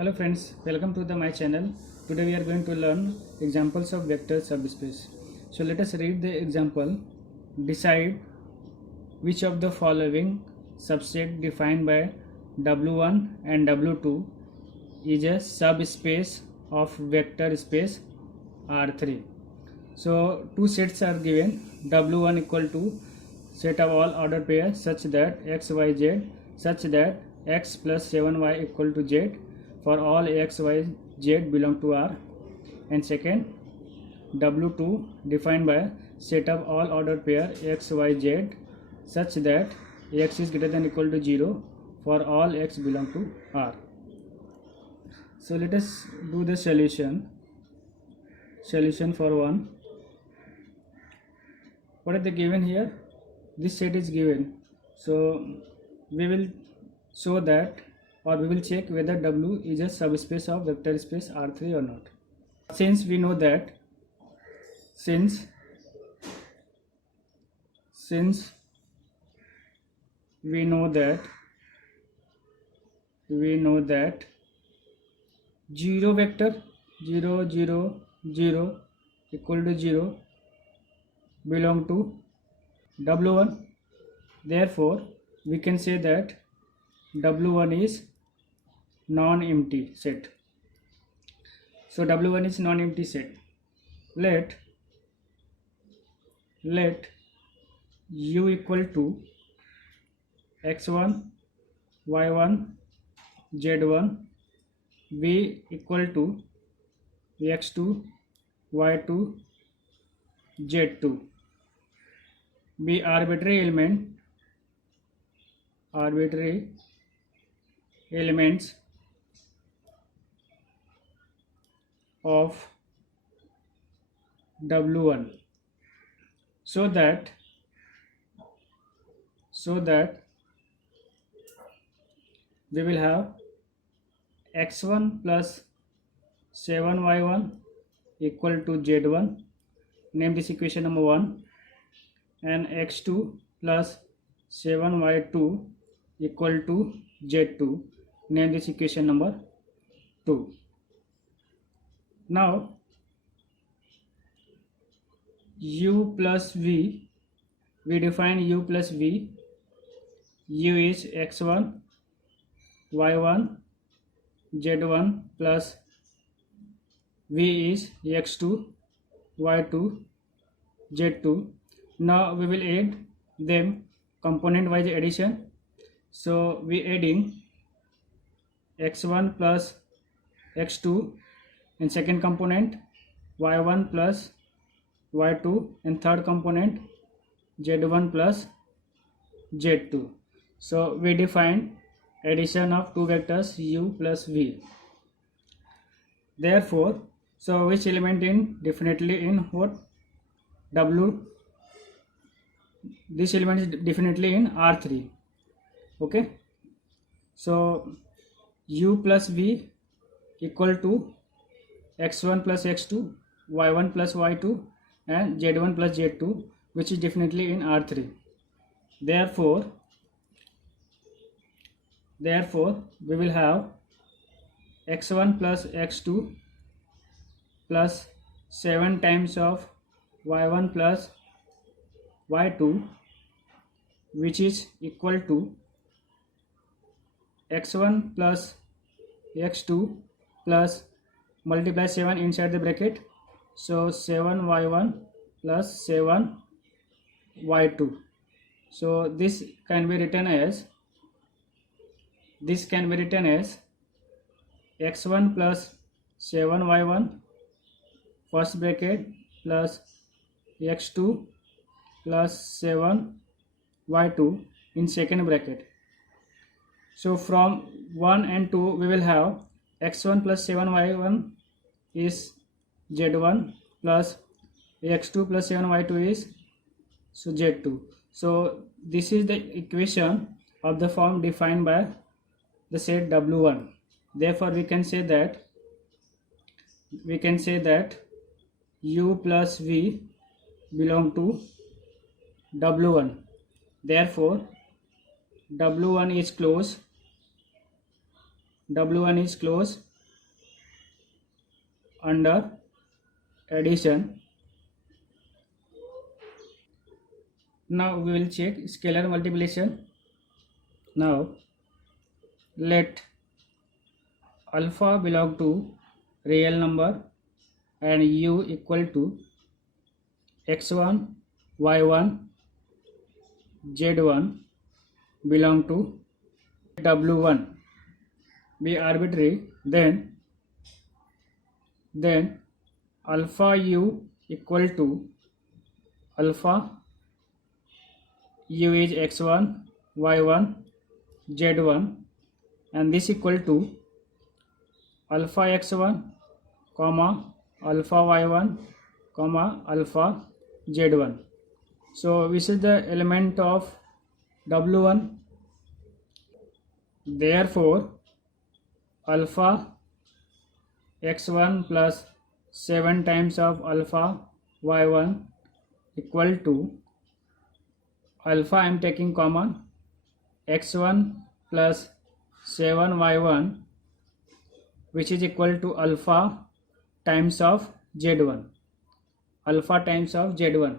Hello friends, welcome to my channel. Today we are going to learn examples of vector subspace. So let us read the example. Decide which of the following subset defined by W1 and W2 is a subspace of vector space R3. So two sets are given. W1 equal to set of all ordered pairs such that x, y, z such that x plus 7y equal to z for all x, y, z belong to R. And second, W2 defined by set of all ordered pair x, y, z such that x is greater than equal to 0 for all x belong to R. So let us do the solution. Solution for 1. What are they given here? This set is given. So we will show that, or we will check whether W is a subspace of vector space R3 or not. Since we know that, since we know that 0 vector 0 0 0 equal to 0 belong to W1. Therefore we can say that W1 is non-empty set. So W1 is non-empty set. Let U equal to x1, y1, z1, v equal to x2, y2, z2 be arbitrary elements of W1 so that we will have x1 plus 7y1 equal to z1, name this equation number 1, and x2 plus 7y2 equal to z2, name this equation number 2. Now u plus v, we define u plus v. U is x1, y1, z1 plus v is x2, y2, z2. Now we will add them component wise addition. So we adding x1 plus x2 in second component, y1 plus y2 in third component, z1 plus z2. So we define addition of two vectors u plus v. Therefore, so which element in definitely in what? W. This element is definitely in R3. Okay. So u plus v equal to x1 plus x2, y1 plus y2 and z1 plus z2, which is definitely in R3. Therefore we will have x1 plus x2 plus 7 times of y1 plus y2, which is equal to x1 plus x2 plus multiply 7 inside the bracket, so 7y1 plus 7y2. So this can be written as x1 plus 7y1 first bracket plus x2 plus 7y2 in second bracket. So from 1 and 2 we will have x1 plus 7y1 is z1 plus x2 plus 7y2 is so z2. So this is the equation of the form defined by the set W1. Therefore we can say that u plus v belong to W1. Therefore W1 is closed under addition. Now we will check scalar multiplication. Now let alpha belong to real number and u equal to x1, y1, z1 belong to w1 be arbitrary, then alpha u equal to alpha u is x1, y1, z1 and this equal to alpha x1 comma alpha y1 comma alpha z1. So this is the element of w1. Therefore alpha x1 plus 7 times of alpha y1 equal to alpha I am taking common x1 plus 7 y1 which is equal to alpha times of z1, alpha times of z1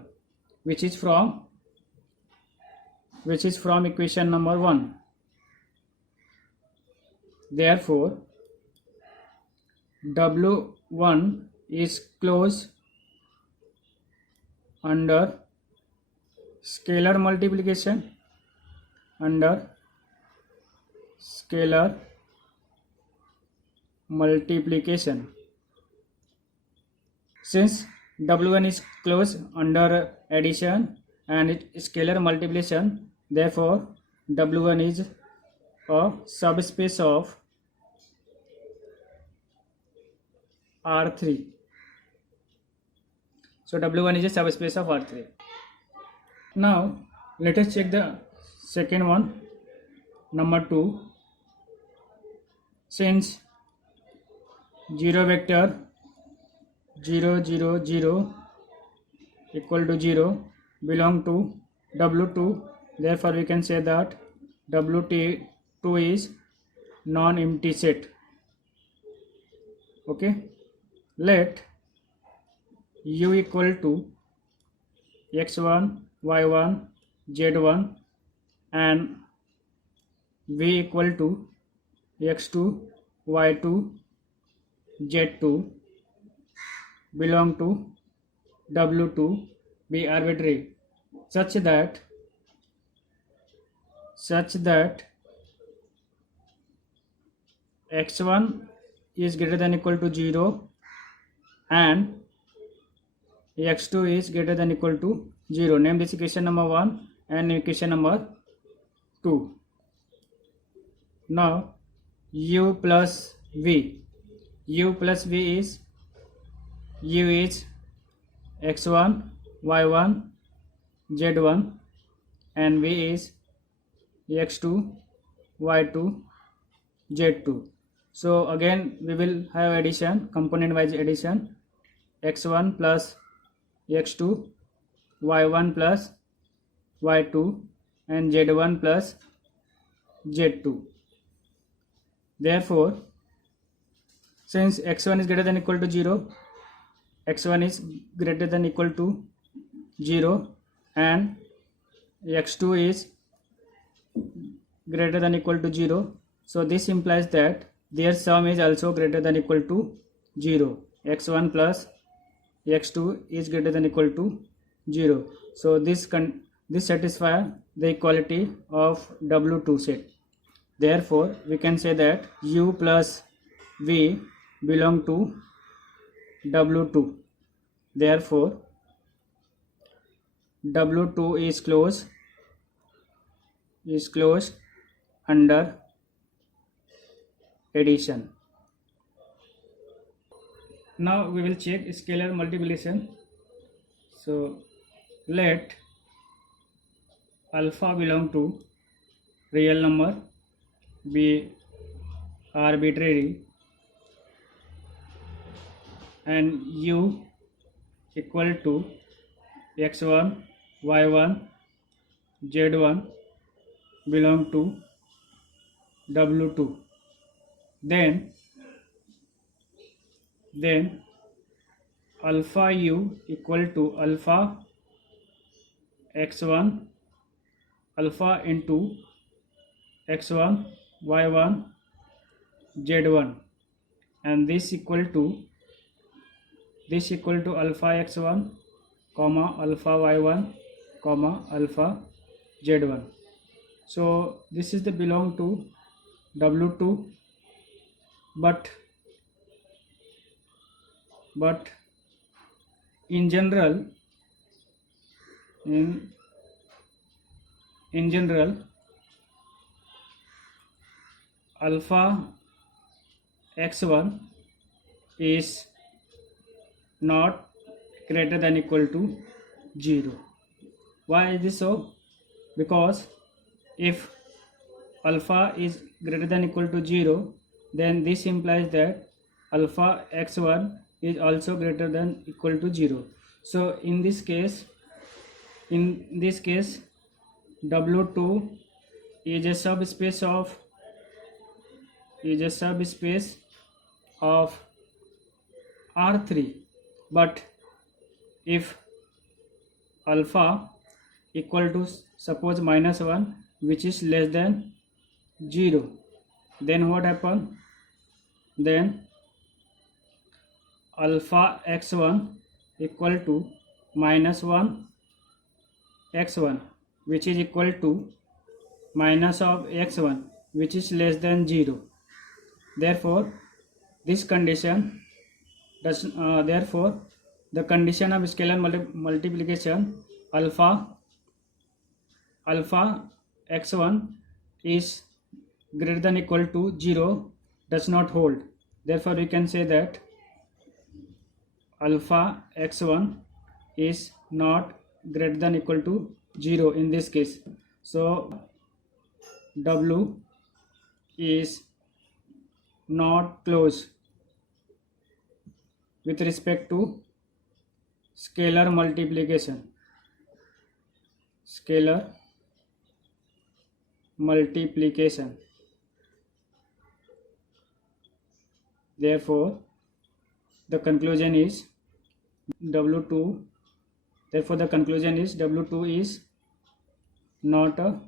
which is from equation number 1. Therefore w1 is closed under scalar multiplication, since w1 is closed under addition and scalar multiplication, therefore w1 is a subspace of R3. So w1 is a subspace of R3. Now let us check the second one, number 2. Since 0 vector 0 0 0 equal to 0 belong to w2, therefore we can say that w2 is non-empty set. Okay, let u equal to x1, y1, z1 and v equal to x2, y2, z2 belong to w2 be arbitrary such that x1 is greater than equal to 0 and x2 is greater than equal to 0. Name this equation number 1 and equation number 2. Now u plus v is u is x1, y1, z1 and v is x2, y2, z2. So again we will have addition, component wise addition, x1 plus x2, y1 plus y2 and z1 plus z2. Therefore since x1 is greater than equal to 0, x1 is greater than equal to 0 and x2 is greater than equal to 0, so this implies that their sum is also greater than equal to 0. x1 plus x2 is greater than equal to 0. So this satisfies the equality of w2 set. Therefore we can say that u plus v belong to w2. Therefore w2 is closed under addition. Now we will check scalar multiplication. So let alpha belong to real number be arbitrary and u equal to x1, y1, z1 belong to w2. Then alpha u equal to alpha x1 alpha into x1 y1 z1, and this equal to alpha x1 comma alpha y1 comma alpha z1. So this is the belong to w2, but in general alpha x1 is not greater than equal to 0. Why is this so? Because if alpha is greater than equal to 0, then this implies that alpha x1 is also greater than equal to 0. So in this case w2 is a subspace of R3, but if alpha equal to suppose -1, which is less than 0, then what happen? Then alpha x1 equal to -1 x1, which is equal to minus of x1, which is less than 0. Therefore this condition does therefore the condition of scalar multiplication alpha x1 is greater than equal to 0 does not hold. Therefore we can say that alpha x1 is not greater than equal to 0 in this case. So w is not closed with respect to scalar multiplication. Therefore the conclusion is w2 is not a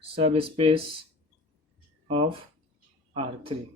subspace of R3.